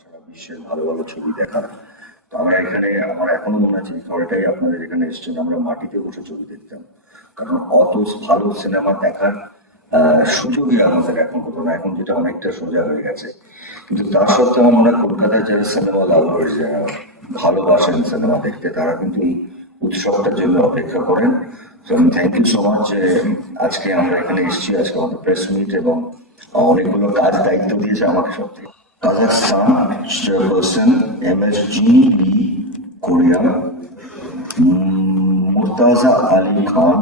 সারা বিশ্বের ভালো ভালো ছবি দেখার। তো আমরা এখানে, আমার এখনও মনে আছে এই আপনাদের এখানে এসেছেন আমরা মাটিতে বসে ছবি দেখতাম। কারণ অত ভালো সিনেমা দেখার সুযোগই আমাদের এখন হতো না, এখন যেটা অনেকটা সোজা হয়ে গেছে। কিন্তু তার সত্ত্বেও আমার মনে হয় কলকাতায় যারা সিনেমা লাভার্স যারা ভালোবাসেন সিনেমা দেখতে, তারা কিন্তু এই উৎসবটার জন্য অপেক্ষা করেন। তো আমি থ্যাংক ইউ সো মাচ যে আজকে আমরা এখানে এসেছি, আজকে আমাদের প্রেস মিট এবং অনেকগুলো কাজ দায়িত্ব দিয়েছে আমাকে সত্যি M S G B Korea Murtaza Ali Khan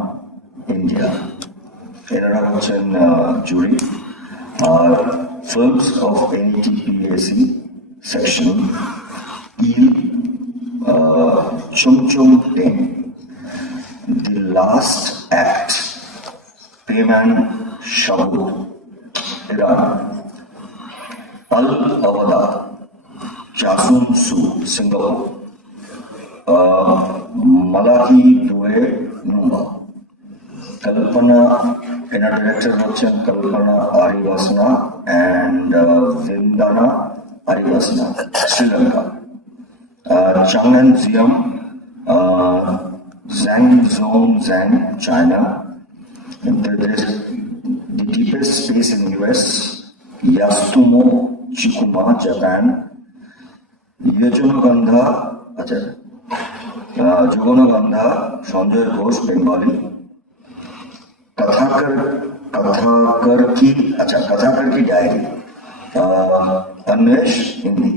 India এনারা হচ্ছেন জুরি আর ফিল্মস অফ এনটিপিএসি সেকশন ইল চুমচুম টেন দি লাস্ট অ্যাক্ট পেম্যান শাহুদ এরা अल अवदा चासून सू सिंगापुर मलाकी दुए नुमा Kalpana in our director Vachan Kalpana Arivasana and uh, Vindana Arivasana, Sri Lanka. Uh, Chang'an Ziam, uh, Zhang Zong Zhang, China. The, the deepest space in US, Yasumo Chikuma, Japan, Yojanogandha, আচ্ছা আহ, যোগনগন্ধা Sanjay Ghosh Bengali कथाकर कथाकर की अच्छा कथाकर की diary Anvesh Hindi